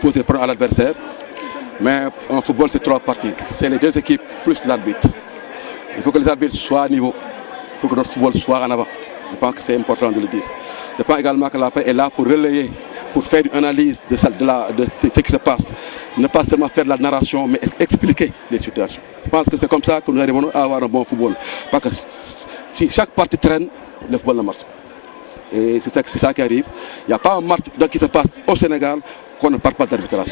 Poser problème à l'adversaire. Mais en football, c'est trois parties. C'est les deux équipes plus l'arbitre. Il faut que les arbitres soient à niveau pour que notre football soit en avant. Je pense que c'est important de le dire. Je pense également que la paix est là pour relayer, pour faire une analyse de ce qui se passe. Ne pas seulement faire la narration, mais expliquer les situations. Je pense que c'est comme ça que nous arrivons à avoir un bon football. Parce que si chaque partie traîne, le football ne marche pas. Et c'est ça qui arrive. Il n'y a pas un match qui se passe au Sénégal qu'on ne parle pas d'arbitrage.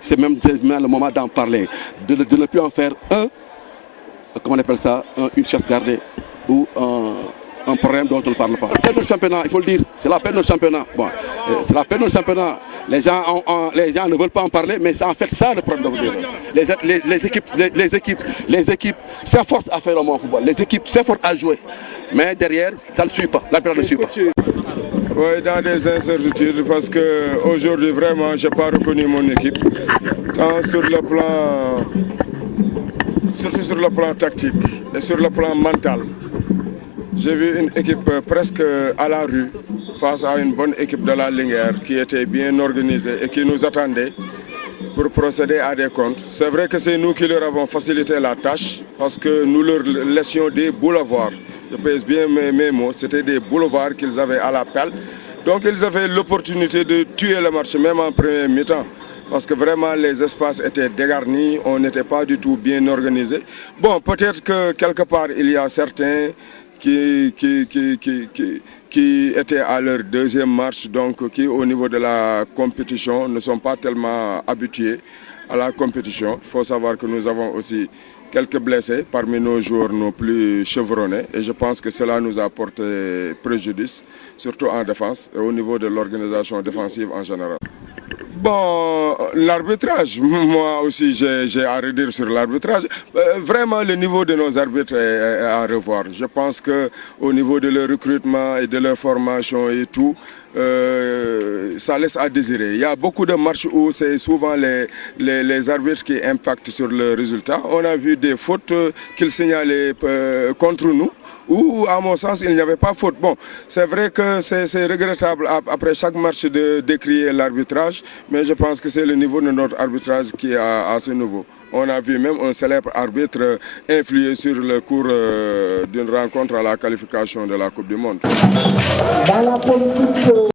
C'est même le moment d'en parler, de ne plus en faire comment on appelle ça, une chasse gardée ou un problème dont on ne parle pas. C'est la peine de notre championnat, il faut le dire. C'est la peine de notre championnat. Bon, c'est la peine de notre championnat. Les gens ne veulent pas en parler, mais c'est en fait ça le problème de vous dire. Les équipes s'efforcent à faire un bon football. Les équipes s'efforcent à jouer. Mais derrière, ça ne suit pas. L'arbitrage ne suit pas. Oui, dans des incertitudes, parce qu'aujourd'hui, vraiment, je n'ai pas reconnu mon équipe. Tant surtout sur le plan tactique et sur le plan mental. J'ai vu une équipe presque à la rue face à une bonne équipe de la Linguère qui était bien organisée et qui nous attendait pour procéder à des comptes. C'est vrai que c'est nous qui leur avons facilité la tâche parce que nous leur laissions des boulevards. Je pèse bien mes mots, c'était des boulevards qu'ils avaient à la pelle. Donc ils avaient l'opportunité de tuer le match même en premier mi-temps. Parce que vraiment les espaces étaient dégarnis, on n'était pas du tout bien organisé. Bon, peut-être que quelque part il y a certains qui étaient à leur deuxième marche, donc qui au niveau de la compétition ne sont pas tellement habitués à la compétition. Il faut savoir que nous avons aussi quelques blessés parmi nos joueurs nos plus chevronnés et je pense que cela nous a porté préjudice, surtout en défense et au niveau de l'organisation défensive en général. Bon, l'arbitrage, moi aussi j'ai à redire sur l'arbitrage. Vraiment, le niveau de nos arbitres est à revoir. Je pense qu'au niveau de leur recrutement et de leur formation et tout, ça laisse à désirer. Il y a beaucoup de matchs où c'est souvent les arbitres qui impactent sur le résultat. On a vu des fautes qu'ils signalaient contre nous, où à mon sens il n'y avait pas faute. Bon, c'est vrai que c'est regrettable après chaque match de décrier l'arbitrage, mais je pense que c'est le niveau de notre arbitrage qui est à ce niveau. On a vu même un célèbre arbitre influer sur le cours d'une rencontre à la qualification de la Coupe du Monde.